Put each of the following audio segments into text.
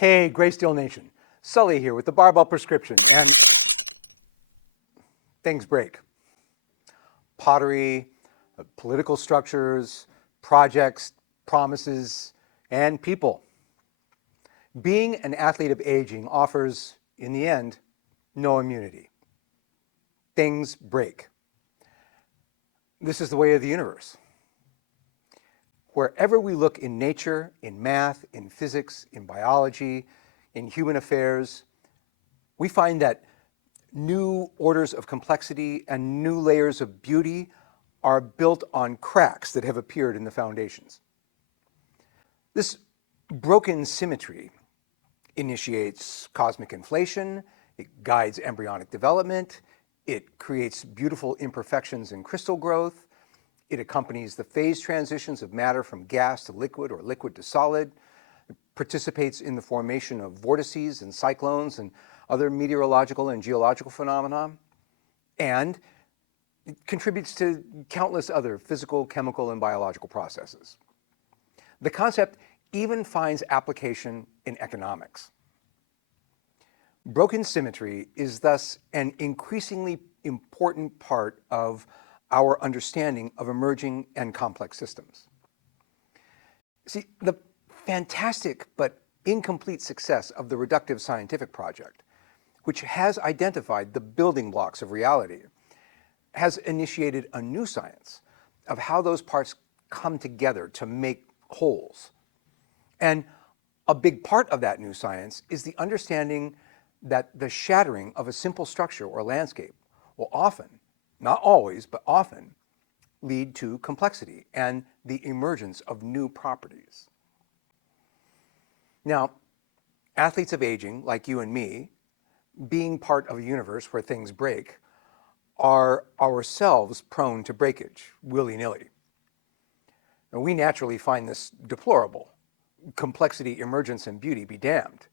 Hey, Greysteel Nation. Sully here with the Barbell Prescription, and things break. Pottery, political structures, projects, promises, and people. Being an athlete of aging offers, in the end, no immunity. Things break. This is the way of the universe. Wherever we look in nature, in math, in physics, in biology, in human affairs, we find that new orders of complexity and new layers of beauty are built on cracks that have appeared in the foundations. This broken symmetry initiates cosmic inflation, it guides embryonic development, it creates beautiful imperfections in crystal growth, it accompanies the phase transitions of matter from gas to liquid or liquid to solid. It participates in the formation of vortices and cyclones and other meteorological and geological phenomena. And it contributes to countless other physical, chemical, and biological processes. The concept even finds application in economics. Broken symmetry is thus an increasingly important part of our understanding of emerging and complex systems. See, the fantastic but incomplete success of the reductive scientific project, which has identified the building blocks of reality, has initiated a new science of how those parts come together to make wholes. And a big part of that new science is the understanding that the shattering of a simple structure or landscape will often, not always, but often, lead to complexity and the emergence of new properties. Now, athletes of aging, like you and me, being part of a universe where things break, are ourselves prone to breakage, willy-nilly. Now, we naturally find this deplorable. Complexity, emergence, and beauty be damned.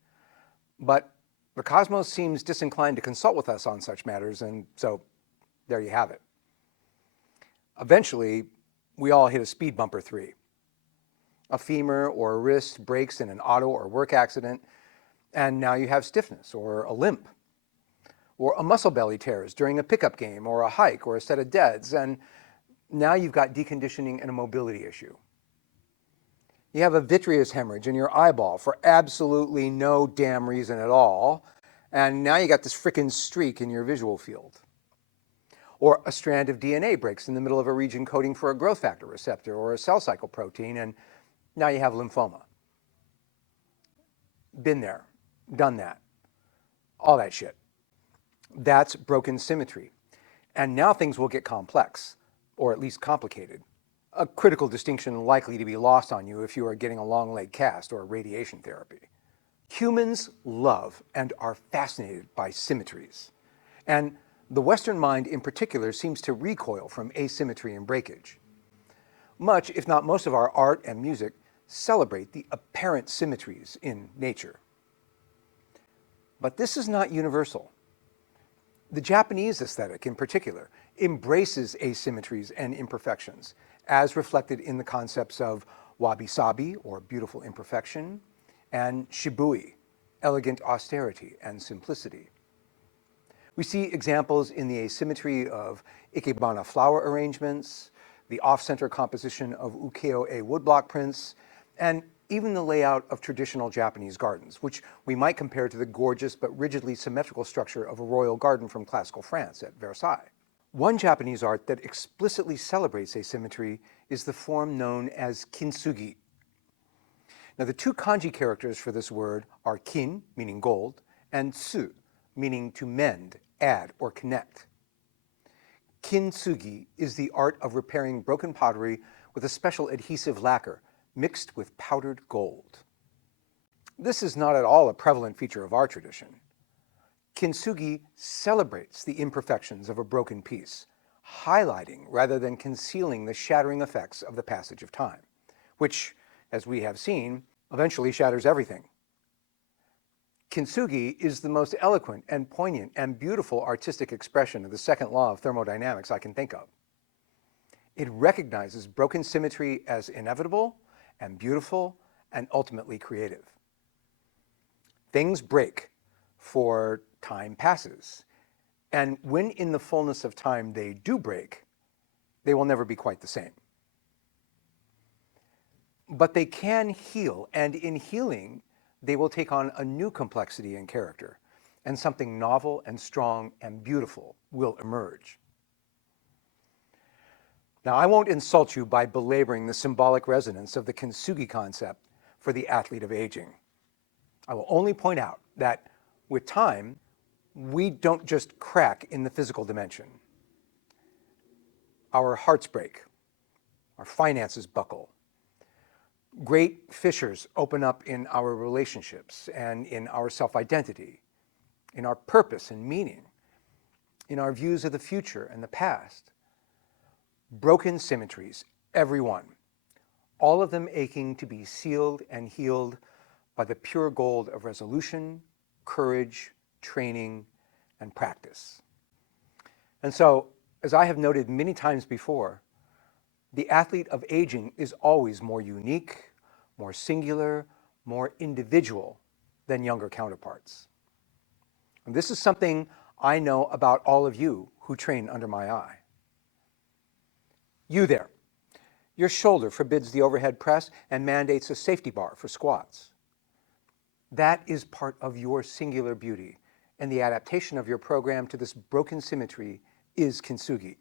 But the cosmos seems disinclined to consult with us on such matters, and so there you have it. Eventually, we all hit a speed bumper 3. A femur or a wrist breaks in an auto or work accident, and now you have stiffness or a limp. Or a muscle belly tears during a pickup game or a hike or a set of deads, and now you've got deconditioning and a mobility issue. You have a vitreous hemorrhage in your eyeball for absolutely no damn reason at all, and now you got this frickin' streak in your visual field. Or a strand of DNA breaks in the middle of a region coding for a growth factor receptor or a cell cycle protein, and now you have lymphoma. Been there, done that, all that shit. That's broken symmetry. And now things will get complex, or at least complicated. A critical distinction likely to be lost on you if you are getting a long leg cast or radiation therapy. Humans love and are fascinated by symmetries. And the Western mind in particular seems to recoil from asymmetry and breakage. Much, if not most of our art and music celebrate the apparent symmetries in nature. But this is not universal. The Japanese aesthetic in particular embraces asymmetries and imperfections as reflected in the concepts of wabi-sabi, or beautiful imperfection, and shibui, elegant austerity and simplicity. We see examples in the asymmetry of ikebana flower arrangements, the off-center composition of ukiyo-e woodblock prints, and even the layout of traditional Japanese gardens, which we might compare to the gorgeous but rigidly symmetrical structure of a royal garden from classical France at Versailles. One Japanese art that explicitly celebrates asymmetry is the form known as Kintsugi. Now, the two kanji characters for this word are kin, meaning gold, and tsu, meaning to mend, add, or connect. Kintsugi is the art of repairing broken pottery with a special adhesive lacquer mixed with powdered gold. This is not at all a prevalent feature of our tradition. Kintsugi celebrates the imperfections of a broken piece, highlighting rather than concealing the shattering effects of the passage of time, which, as we have seen, eventually shatters everything. Kintsugi is the most eloquent and poignant and beautiful artistic expression of the second law of thermodynamics I can think of. It recognizes broken symmetry as inevitable and beautiful and ultimately creative. Things break, for time passes. And when in the fullness of time they do break, they will never be quite the same. But they can heal, and in healing, they will take on a new complexity and character, and something novel and strong and beautiful will emerge. Now, I won't insult you by belaboring the symbolic resonance of the Kintsugi concept for the athlete of aging. I will only point out that with time, we don't just crack in the physical dimension. Our hearts break, our finances buckle, great fissures open up in our relationships and in our self-identity, in our purpose and meaning, in our views of the future and the past. Broken symmetries, every one, all of them aching to be sealed and healed by the pure gold of resolution, courage, training, and practice. And so, as I have noted many times before, the athlete of aging is always more unique, more singular, more individual than younger counterparts. And this is something I know about all of you who train under my eye. You there, your shoulder forbids the overhead press and mandates a safety bar for squats. That is part of your singular beauty, and the adaptation of your program to this broken symmetry is Kintsugi.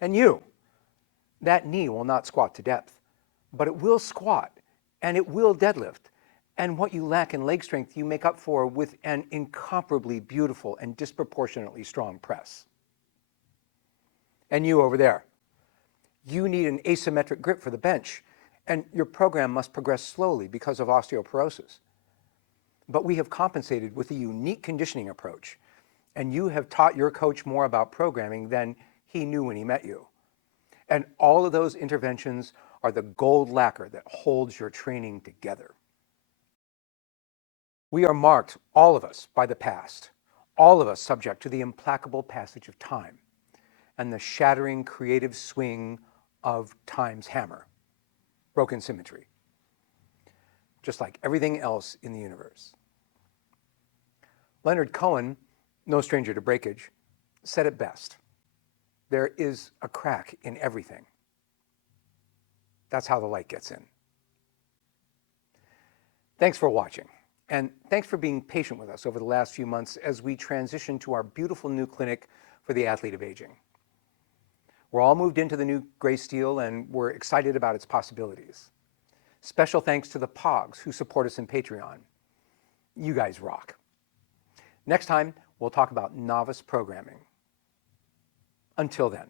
And you, that knee will not squat to depth, but it will squat, and it will deadlift, and what you lack in leg strength you make up for with an incomparably beautiful and disproportionately strong press. And you over there, you need an asymmetric grip for the bench, and your program must progress slowly because of osteoporosis. But we have compensated with a unique conditioning approach, and you have taught your coach more about programming than he knew when he met you. And all of those interventions are the gold lacquer that holds your training together. We are marked, all of us, by the past, all of us subject to the implacable passage of time and the shattering creative swing of time's hammer, broken symmetry, just like everything else in the universe. Leonard Cohen, no stranger to breakage, said it best. There is a crack in everything. That's how the light gets in. Thanks for watching, and thanks for being patient with us over the last few months as we transition to our beautiful new clinic for the athlete of aging. We're all moved into the new Greysteel, and we're excited about its possibilities. Special thanks to the Pogs who support us in Patreon. You guys rock. Next time, we'll talk about novice programming. Until then.